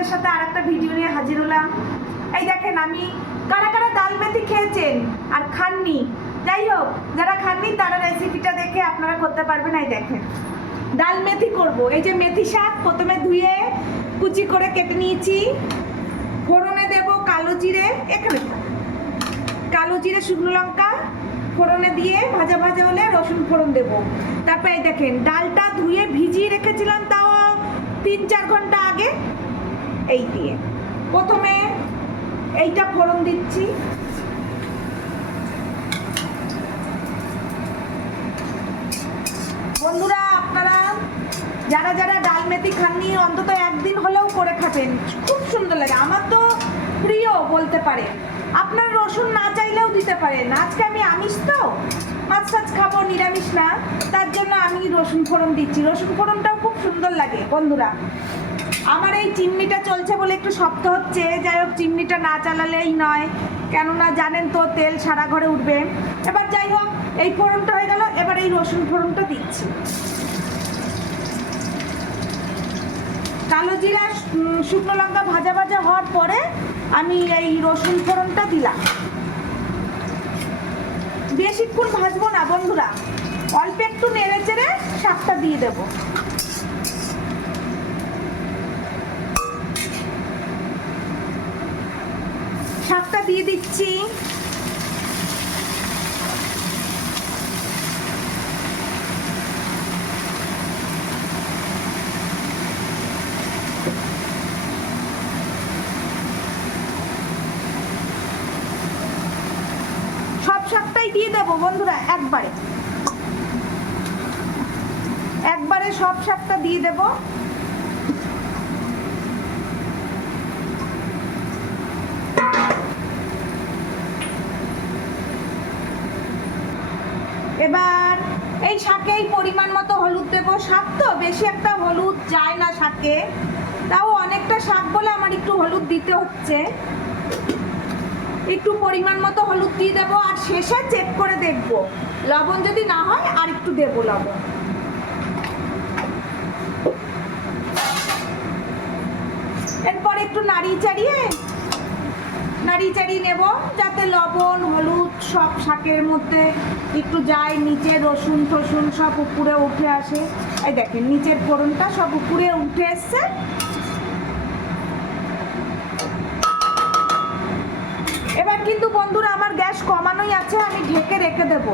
আপনাদের সাথে আরেকটা ভিডিও নিয়ে হাজির হলাম। এই দেখেন, আমি কারা কারা ডাল মেথি খেয়েছেন আর খাননি, যাই হোক যারা খাননি তারা রেসিপিটা দেখে আপনারা করতে পারবেন। এই দেখেন ডাল মেথি করব। এই যে মেথি শাক প্রথমে ধুয়ে কুচি করে কেটে নিয়েছি। ফোড়নে দেব কালো জিরে, এখানে কালো জিরে শুকনো লঙ্কা ফোড়নে দিয়ে ভাজা ভাজা হলে রসুন ফোড়ন দেব। তারপরে এই দেখেন ডালটা ধুয়ে ভিজিয়ে রেখেছিলাম, তাও 3-4 ঘন্টা আগে। এই দিয়ে প্রথমে এইটা ফোড়ন দিচ্ছি। বন্ধুরা, আপনারা যারা যারা ডাল মেথি খাননি অন্তত একদিন হলেও করে খাবেন, খুব সুন্দর লাগে। আমার তো প্রিয় বলতে পারে। আপনার রসুন না চাইলেও দিতে পারেন। আজকে আমি আমিষ তো, মাছ টাছ খাবো, নিরামিষ না, তার জন্য আমি রসুন ফোড়ন দিচ্ছি। রসুন ফোড়নটাও খুব সুন্দর লাগে। বন্ধুরা, আমার এই চিমনিটা চলছে বলে একটু শক্ত হচ্ছে, যাই হোক চিমনিটা না চালালেই নয়, কেননা জানেন তো তেল সারা ঘরে উঠবে। এবার যাই হোক এই ফোড়নটা হয়ে গেল, এবার এই রসুন ফোড়নটা দিচ্ছি। কালো জিরা শুকনো লঙ্কা ভাজা ভাজা হওয়ার পরে আমি এই রসুন ফোড়নটা দিলাম। বেশিক্ষণ ভাজবো না বন্ধুরা, অল্প একটু নেড়ে চেড়ে শাকটা দিয়ে দেব। শাকটা দিয়ে দিচ্ছি। সব শাকটাই দিয়ে দেবো বন্ধুরা, একবারে সব শাকটা দিয়ে দেব। এবার এই শাকেই পরিমাণ মতো হলুদ দেবো। শাক তো বেশি একটা হলুদ যায় না শাকে, তাও অনেকটা শাক বলে আমার একটু হলুদ দিতে হচ্ছে। একটু পরিমাণ মতো হলুদ দিয়ে দেবো, আর শেষে চেক করে দেখবো লবণ যদি না হয় আর একটু দেবো লবণ। এরপর একটু নাড়িয়ে চাড়িয়ে নেব, যাতে লবণ হলুদ সব শাকের মধ্যে একটু যায়, নিচে রসুন টসুন সব উপরে উঠে আসে। এই দেখেন নিচের ফোড়নটা সব উপরে উঠে এসছে। এবার কিন্তু বন্ধুরা আমার গ্যাস কমানোই আছে, আমি ঢেকে রেখে দেব।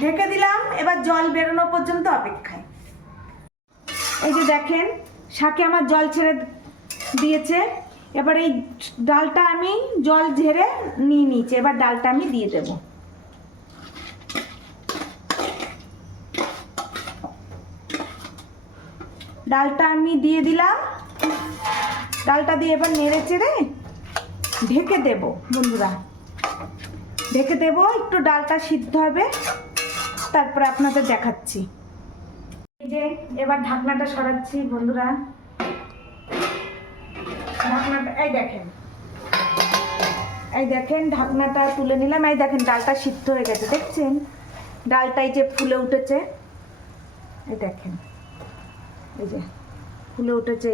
ঢেকে দিলাম, এবার জল বেরোনো পর্যন্ত অপেক্ষায়। এই যে দেখেন শাকে আমার জল ছেড়ে দিয়েছে। এবার এই ডালটা আমি জল ঝেড়ে নিয়ে নিয়েছি, এবার ডালটা আমি দিয়ে দেব। ডালটা আমি দিয়ে দিলাম। ডালটা দিয়ে এবার নেড়ে চেড়ে ঢেকে দেব বন্ধুরা, ঢেকে দেব। একটু ডালটা সিদ্ধ হবে, তারপরে আপনাদের দেখাচ্ছি। এই যে এবার ঢাকনাটা সরাচ্ছি বন্ধুরা। ঢাকনাটা এই দেখেন ঢাকনাটা তুলে নিলাম। এই দেখেন ডালটা সিদ্ধ হয়ে গেছে, দেখছেন ডালটাই যে ফুলে উঠেছে। এই দেখেন এই যে ফুলে উঠেছে,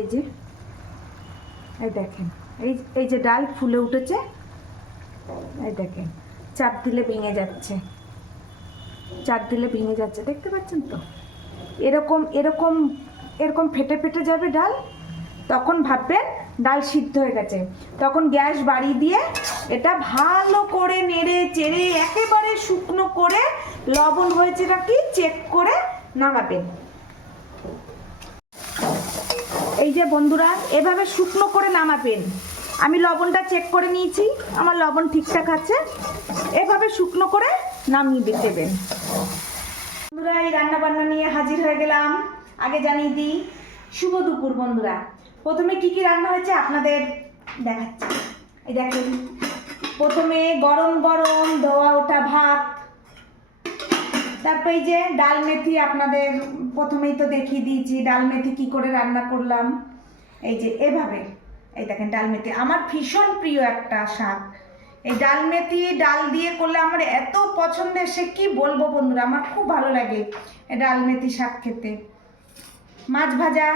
এই দেখেন এই যে ডাল ফুলে উঠেছে। এই দেখেন চাপ দিলে ভেঙে যাচ্ছে, দেখতে পাচ্ছেন তো? এরকম এরকম এরকম ফেটে ফেটে যাবে ডাল, তখন ভাববেন ডাল সিদ্ধ হয়ে গেছে। তখন গ্যাস বাড়িয়ে দিয়ে এটা ভালো করে নেড়ে চেড়ে একেবারে শুকনো করে লবণ হয়েছে নাকি চেক করে নামাবেন। এই যে বন্ধুরা এভাবে শুকনো করে নামাবেন। আমি লবণটা চেক করে নিয়েছি, আমার লবণ ঠিকঠাক আছে। এভাবে শুকনো করে নামিয়ে দেবেন। বন্ধুরা এই রান্না বান্না নিয়ে হাজির হয়ে গেলাম। আগে জানিয়ে দিই শুভ দুপুর বন্ধুরা। প্রথমে কি কি রান্না হয়েছে আপনাদের দেখাচ্ছি। এই দেখেন প্রথমে গরম গরম ধোয়া ওঠা ভাত, তারপরে এই যে ডাল মেথি, আপনাদের প্রথমেই তো দেখিয়ে দিয়েছি ডাল মেথি কি করে রান্না করলাম। এই যে এভাবে, এই দেখেন ডাল মেথি আমার ভীষণ প্রিয় একটা শাক। এই ডাল মেথি ডাল দিয়ে করলে আমার এত পছন্দের, সে কি বলবো বন্ধুরা, আমার খুব ভালো লাগে এই ডাল মেথি শাক খেতে। মাছ ভাজা,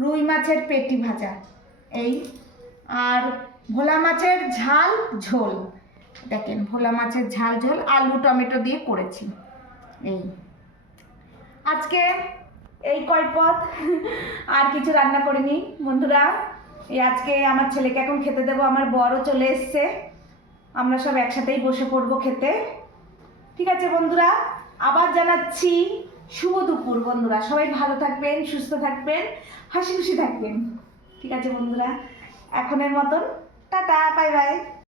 রুই মাছের পেটি ভাজা, এই আর ভোলা মাছের ঝাল ঝোল। দেখেন ভোলা মাছের ঝাল ঝোল আলু টমেটো দিয়ে করেছি। এই আজকে এই কয় পদ, আর কিছু রান্না করিনি বন্ধুরা। এই আজকে আমার ছেলেকে এখন খেতে দেবো, আমার বরও চলে এসছে, আমরা সব একসাথেই বসে পড়বো খেতে। ঠিক আছে বন্ধুরা, আবার জানাচ্ছি শুভ দুপুর বন্ধুরা। সবাই ভালো থাকবেন, সুস্থ থাকবেন, হাসি খুশি থাকবেন। ঠিক আছে বন্ধুরা, এখনের মতন টাটা, বাই বাই।